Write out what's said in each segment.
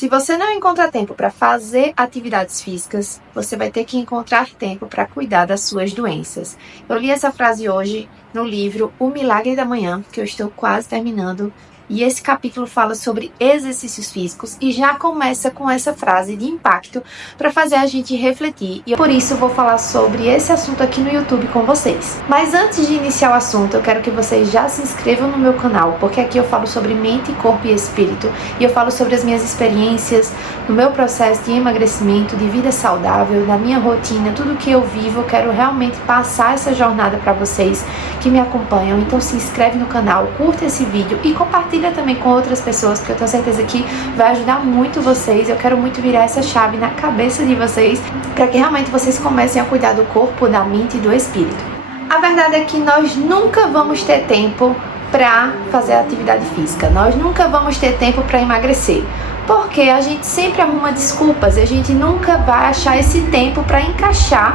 Se você não encontrar tempo para fazer atividades físicas, você vai ter que encontrar tempo para cuidar das suas doenças. Eu li essa frase hoje no livro O Milagre da Manhã, que eu estou quase terminando. E esse capítulo fala sobre exercícios físicos e já começa com essa frase de impacto para fazer a gente refletir. E por isso eu vou falar sobre esse assunto aqui no YouTube com vocês. Mas antes de iniciar o assunto, eu quero que vocês já se inscrevam no meu canal, porque aqui eu falo sobre mente, corpo e espírito. E eu falo sobre as minhas experiências no meu processo de emagrecimento, de vida saudável, da minha rotina, tudo que eu vivo. Eu quero realmente passar essa jornada para vocês que me acompanham. Então se inscreve no canal, curta esse vídeo e compartilha também com outras pessoas, porque eu tenho certeza que vai ajudar muito vocês. Eu quero muito virar essa chave na cabeça de vocês, para que realmente vocês comecem a cuidar do corpo, da mente e do espírito. A verdade é que nós nunca vamos ter tempo para fazer atividade física, nós nunca vamos ter tempo para emagrecer, porque a gente sempre arruma desculpas e a gente nunca vai achar esse tempo para encaixar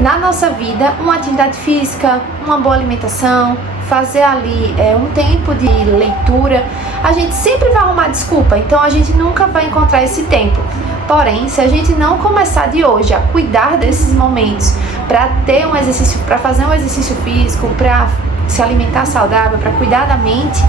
na nossa vida uma atividade física, uma boa alimentação, fazer ali um tempo de leitura. A gente sempre vai arrumar desculpa, então a gente nunca vai encontrar esse tempo. Porém, se a gente não começar de hoje a cuidar desses momentos, para ter um exercício, para fazer um exercício físico, para se alimentar saudável, para cuidar da mente,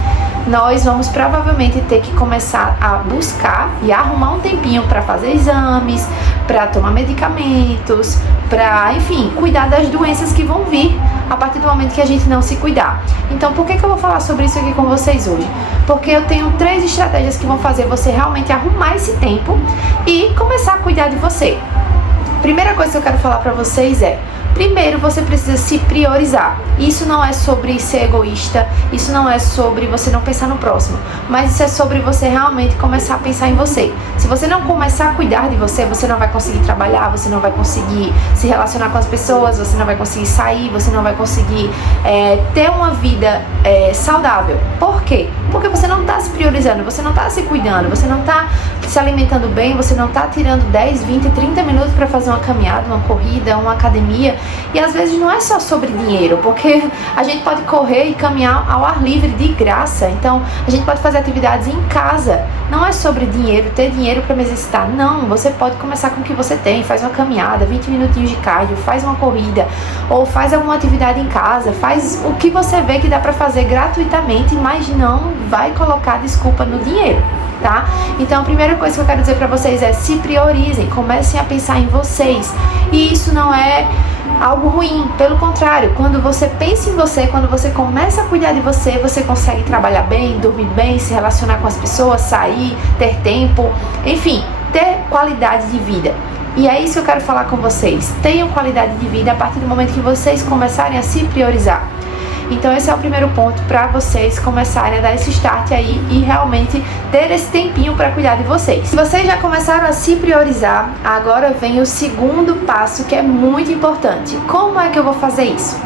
nós vamos provavelmente ter que começar a buscar e arrumar um tempinho para fazer exames, para tomar medicamentos, para, enfim, cuidar das doenças que vão vir a partir do momento que a gente não se cuidar. Então, por que eu vou falar sobre isso aqui com vocês hoje? Porque eu tenho 3 estratégias que vão fazer você realmente arrumar esse tempo e começar a cuidar de você. Primeira coisa que eu quero falar para vocês é: primeiro, você precisa se priorizar. Isso não é sobre ser egoísta, isso não é sobre você não pensar no próximo, mas isso é sobre você realmente começar a pensar em você. Se você não começar a cuidar de você, você não vai conseguir trabalhar, você não vai conseguir se relacionar com as pessoas, você não vai conseguir sair, você não vai conseguir ter uma vida saudável. Por quê? Porque você não está se priorizando, você não está se cuidando, você não está se alimentando bem, você não está tirando 10, 20, 30 minutos para fazer uma caminhada, uma corrida, uma academia. E às vezes não é só sobre dinheiro, porque a gente pode correr e caminhar ao ar livre de graça. Então a gente pode fazer atividades em casa. Não é sobre dinheiro, ter dinheiro para me exercitar. Não, você pode começar com o que você tem. Faz uma caminhada, 20 minutinhos de cardio, faz uma corrida, ou faz alguma atividade em casa, faz o que você vê que dá para fazer gratuitamente, mas não vai colocar desculpa no dinheiro, tá? Então a primeira coisa que eu quero dizer para vocês é: se priorizem, comecem a pensar em vocês. E isso não é algo ruim, pelo contrário, quando você pensa em você, quando você começa a cuidar de você, você consegue trabalhar bem, dormir bem, se relacionar com as pessoas, sair, ter tempo, enfim, ter qualidade de vida. E é isso que eu quero falar com vocês: tenham qualidade de vida a partir do momento que vocês começarem a se priorizar. Então esse é o primeiro ponto para vocês começarem a dar esse start aí e realmente ter esse tempinho para cuidar de vocês. Se vocês já começaram a se priorizar, agora vem o segundo passo, que é muito importante. Como é que eu vou fazer isso?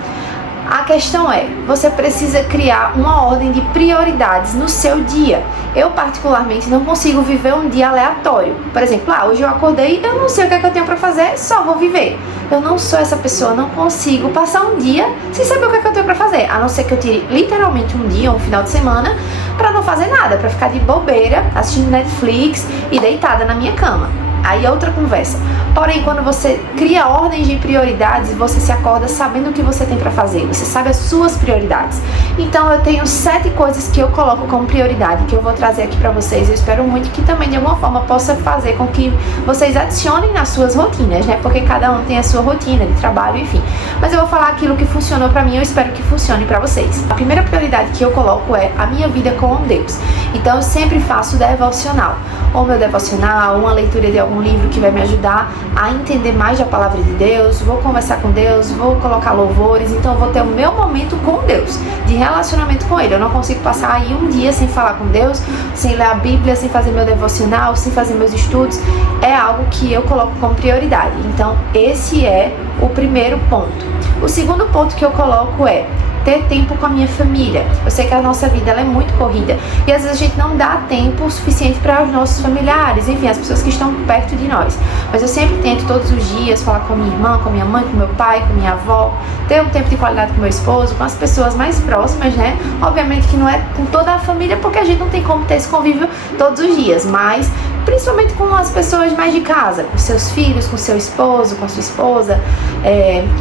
A questão é: você precisa criar uma ordem de prioridades no seu dia. Eu particularmente não consigo viver um dia aleatório. Por exemplo, hoje eu acordei, eu não sei o que é que eu tenho pra fazer, só vou viver. Eu não sou essa pessoa, não consigo passar um dia sem saber o que é que eu tenho pra fazer. A não ser que eu tire literalmente um dia, um final de semana, pra não fazer nada, pra ficar de bobeira, assistindo Netflix e deitada na minha cama. Aí é outra conversa. Porém, quando você cria ordens de prioridades, você se acorda sabendo o que você tem para fazer. Você sabe as suas prioridades. Então, eu tenho 7 coisas que eu coloco como prioridade, que eu vou trazer aqui para vocês. Eu espero muito que também, de alguma forma, possa fazer com que vocês adicionem nas suas rotinas, né? Porque cada um tem a sua rotina de trabalho, enfim. Mas eu vou falar aquilo que funcionou para mim, eu espero que funcione para vocês. A primeira prioridade que eu coloco é a minha vida com Deus. Então, eu sempre faço devocional. Ou meu devocional, uma leitura de algum livro que vai me ajudar a entender mais da palavra de Deus. Vou conversar com Deus, vou colocar louvores. Então eu vou ter o meu momento com Deus, de relacionamento com Ele. Eu não consigo passar aí um dia sem falar com Deus, sem ler a Bíblia, sem fazer meu devocional, sem fazer meus estudos. É algo que eu coloco como prioridade. Então esse é o primeiro ponto. O segundo ponto que eu coloco é ter tempo com a minha família. Eu sei que a nossa vida ela é muito corrida e às vezes a gente não dá tempo suficiente para os nossos familiares, enfim, as pessoas que estão perto de nós. Mas eu sempre tento todos os dias falar com a minha irmã, com a minha mãe, com meu pai, com minha avó, ter um tempo de qualidade com meu esposo, com as pessoas mais próximas, né? Obviamente que não é com toda a família, porque a gente não tem como ter esse convívio todos os dias, mas principalmente com as pessoas mais de casa, com seus filhos, com seu esposo, com a sua esposa,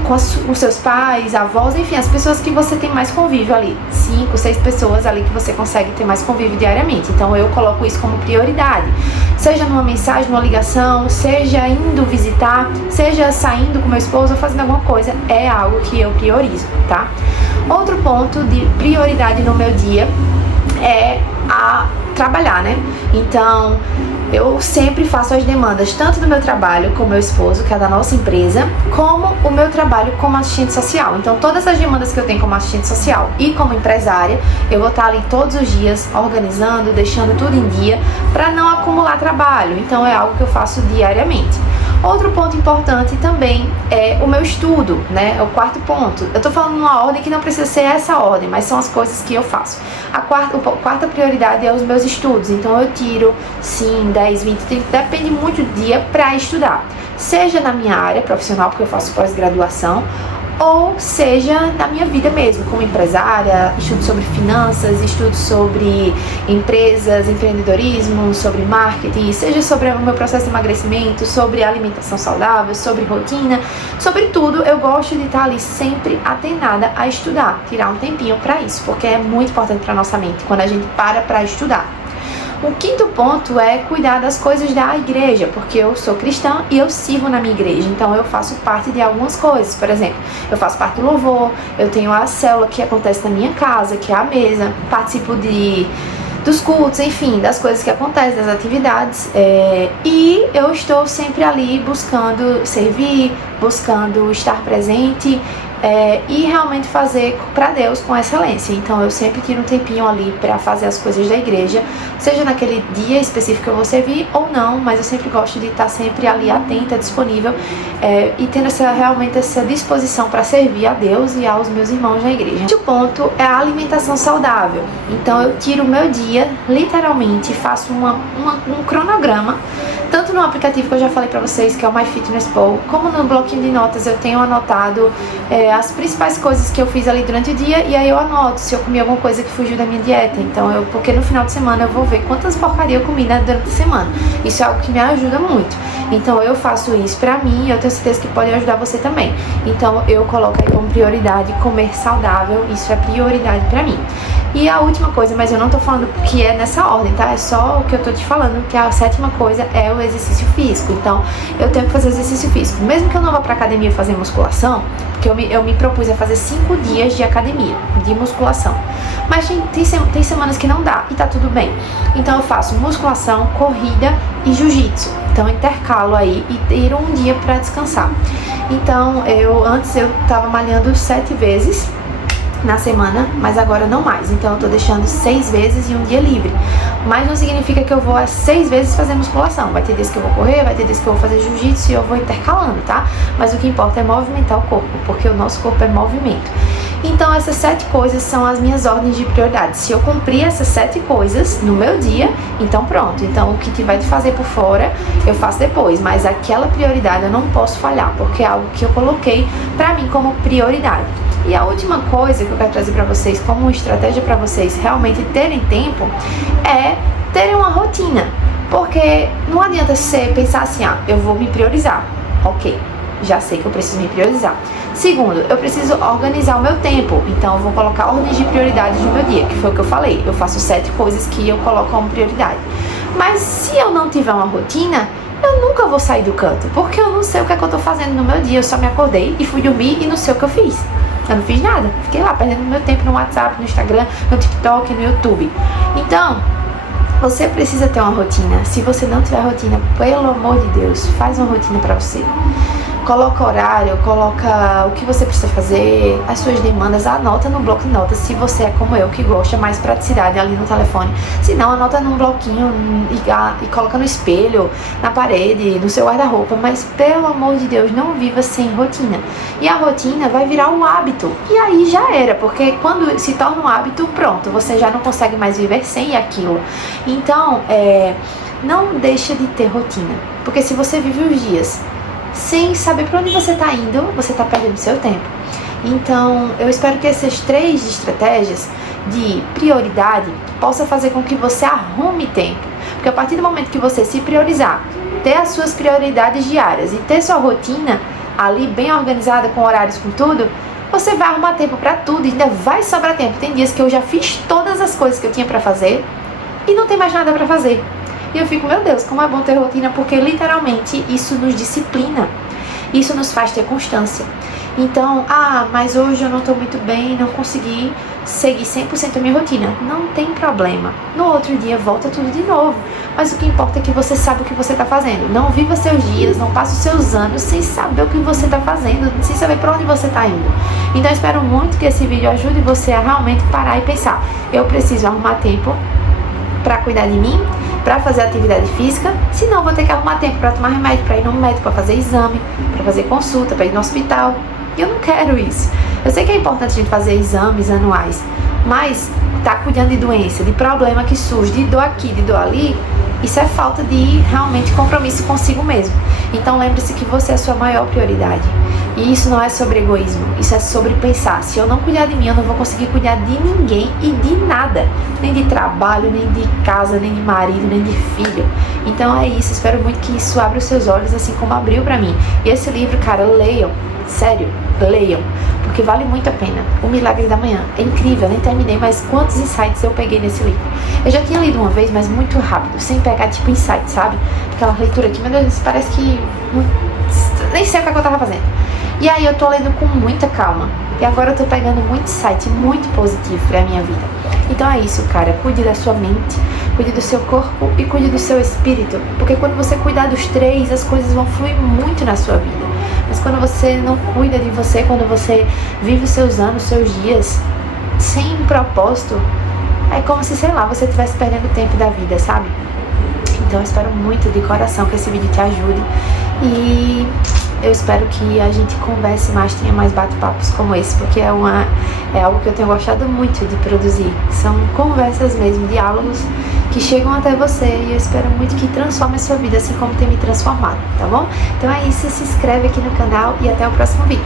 com os seus pais, avós, enfim, as pessoas que você tem mais convívio ali, 5, 6 pessoas ali que você consegue ter mais convívio diariamente. Então eu coloco isso como prioridade, seja numa mensagem, numa ligação, seja indo visitar, seja saindo com meu esposo ou fazendo alguma coisa, é algo que eu priorizo, tá? Outro ponto de prioridade no meu dia é a trabalhar, né? Então eu sempre faço as demandas tanto do meu trabalho com meu esposo, que é da nossa empresa, como o meu trabalho como assistente social. Então todas as demandas que eu tenho como assistente social e como empresária, eu vou estar ali todos os dias organizando, deixando tudo em dia para não acumular trabalho. Então é algo que eu faço diariamente. Outro ponto importante também é o meu estudo, né? É o quarto ponto. Eu tô falando numa ordem que não precisa ser essa ordem, mas são as coisas que eu faço. A quarta prioridade é os meus estudos. Então eu tiro, sim, 10, 20, 30, depende muito do dia para estudar. Seja na minha área profissional, porque eu faço pós-graduação, ou seja na minha vida mesmo, como empresária, estudo sobre finanças, estudo sobre empresas, empreendedorismo, sobre marketing, seja sobre o meu processo de emagrecimento, sobre alimentação saudável, sobre rotina, sobre tudo. Eu gosto de estar ali sempre atentada a estudar, tirar um tempinho para isso, porque é muito importante para nossa mente quando a gente para estudar. O quinto ponto é cuidar das coisas da igreja, porque eu sou cristã e eu sirvo na minha igreja, então eu faço parte de algumas coisas. Por exemplo, eu faço parte do louvor, eu tenho a célula que acontece na minha casa, que é a mesa, participo dos cultos, enfim, das coisas que acontecem, das atividades, e eu estou sempre ali buscando servir, buscando estar presente, e realmente fazer para Deus com excelência. Então eu sempre tiro um tempinho ali para fazer as coisas da igreja, seja naquele dia específico que eu vou servir ou não, mas eu sempre gosto de estar sempre ali atenta, disponível, e tendo realmente essa disposição para servir a Deus e aos meus irmãos na igreja. O outro ponto é a alimentação saudável. Então eu tiro o meu dia, literalmente faço um cronograma, tanto no aplicativo que eu já falei para vocês, que é o MyFitnessPal, como no bloquinho de notas eu tenho anotado as principais coisas que eu fiz ali durante o dia, e aí eu anoto se eu comi alguma coisa que fugiu da minha dieta. Então porque no final de semana eu vou ver quantas porcarias eu comi durante a semana. Isso é algo que me ajuda muito. Então eu faço isso pra mim e eu tenho certeza que pode ajudar você também. Então eu coloco aí como prioridade comer saudável, isso é prioridade pra mim. E a última coisa, mas eu não tô falando que é nessa ordem, tá? É só o que eu tô te falando, que a sétima coisa é o exercício físico. Então eu tenho que fazer exercício físico. Mesmo que eu não vá pra academia fazer musculação, porque eu me propus a fazer 5 dias de academia, de musculação. Mas tem semanas que não dá e tá tudo bem. Então eu faço musculação, corrida e jiu-jitsu. Então eu intercalo aí e tiro um dia pra descansar. Então antes eu tava malhando 7 vezes na semana, mas agora não mais. Então eu tô deixando 6 vezes e um dia livre. Mas não significa que eu vou as 6 vezes fazer musculação. Vai ter dias que eu vou correr, vai ter dias que eu vou fazer jiu-jitsu e eu vou intercalando, tá? Mas o que importa é movimentar o corpo, porque o nosso corpo é movimento. Então essas 7 coisas são as minhas ordens de prioridade. Se eu cumprir essas 7 coisas no meu dia, então pronto. Então o que tiver de fazer por fora, eu faço depois. Mas aquela prioridade eu não posso falhar, porque é algo que eu coloquei pra mim como prioridade. E a última coisa que eu quero trazer pra vocês como uma estratégia pra vocês realmente terem tempo é terem uma rotina. Porque não adianta você pensar assim, eu vou me priorizar. Ok, já sei que eu preciso me priorizar. Segundo, eu preciso organizar o meu tempo. Então eu vou colocar ordens de prioridade no meu dia, que foi o que eu falei. Eu faço 7 coisas que eu coloco como prioridade. Mas se eu não tiver uma rotina, eu nunca vou sair do canto, porque eu não sei o que é que eu tô fazendo no meu dia. Eu só me acordei e fui dormir e não sei o que eu fiz. Eu não fiz nada, fiquei lá perdendo meu tempo no WhatsApp, no Instagram, no TikTok, no YouTube. Então, você precisa ter uma rotina. Se você não tiver rotina, pelo amor de Deus, faz uma rotina pra você. Coloca horário, coloca o que você precisa fazer, as suas demandas, anota no bloco de notas, se você é como eu, que gosta mais praticidade ali no telefone. Se não, anota num bloquinho e coloca no espelho, na parede, no seu guarda-roupa. Mas, pelo amor de Deus, não viva sem rotina. E a rotina vai virar um hábito. E aí já era, porque quando se torna um hábito, pronto, você já não consegue mais viver sem aquilo. Então, não deixa de ter rotina. Porque se você vive os dias sem saber para onde você está indo, você está perdendo seu tempo. Então, eu espero que essas 3 estratégias de prioridade possam fazer com que você arrume tempo. Porque a partir do momento que você se priorizar, ter as suas prioridades diárias e ter sua rotina ali bem organizada, com horários, com tudo, você vai arrumar tempo pra tudo e ainda vai sobrar tempo. Tem dias que eu já fiz todas as coisas que eu tinha pra fazer e não tem mais nada pra fazer. E eu fico, meu Deus, como é bom ter rotina, porque literalmente isso nos disciplina. Isso nos faz ter constância. Então, mas hoje eu não tô muito bem, não consegui seguir 100% a minha rotina. Não tem problema. No outro dia volta tudo de novo. Mas o que importa é que você sabe o que você tá fazendo. Não viva seus dias, não passe os seus anos sem saber o que você tá fazendo, sem saber pra onde você tá indo. Então eu espero muito que esse vídeo ajude você a realmente parar e pensar. Eu preciso arrumar tempo pra cuidar de mim, pra fazer atividade física, senão vou ter que arrumar tempo pra tomar remédio, pra ir no médico, pra fazer exame, pra fazer consulta, pra ir no hospital. E eu não quero isso. Eu sei que é importante a gente fazer exames anuais, mas tá cuidando de doença, de problema que surge, de dor aqui, de dor ali, isso é falta de realmente compromisso consigo mesmo. Então lembre-se que você é a sua maior prioridade. E isso não é sobre egoísmo, isso é sobre pensar, se eu não cuidar de mim, eu não vou conseguir cuidar de ninguém e de nada. Nem de trabalho, nem de casa, nem de marido, nem de filho. Então é isso, espero muito que isso abra os seus olhos, assim como abriu pra mim. E esse livro, cara, leiam, sério, leiam, porque vale muito a pena. O Milagre da Manhã é incrível, eu nem terminei, mas quantos insights eu peguei nesse livro. Eu já tinha lido uma vez, mas muito rápido, sem pegar tipo insights, sabe? Aquela leitura que, meu Deus, parece que nem sei o que eu tava fazendo. E aí eu tô lendo com muita calma. E agora eu tô pegando muito insight, muito positivo pra minha vida. Então é isso, cara. Cuide da sua mente, cuide do seu corpo e cuide do seu espírito. Porque quando você cuidar dos três, as coisas vão fluir muito na sua vida. Mas quando você não cuida de você, quando você vive os seus anos, os seus dias, sem propósito, é como se, sei lá, você estivesse perdendo tempo da vida, sabe? Então eu espero muito de coração que esse vídeo te ajude. E eu espero que a gente converse mais, tenha mais bate-papos como esse, porque é algo que eu tenho gostado muito de produzir. São conversas mesmo, diálogos que chegam até você e eu espero muito que transforme a sua vida, assim como tem me transformado, tá bom? Então é isso, se inscreve aqui no canal e até o próximo vídeo.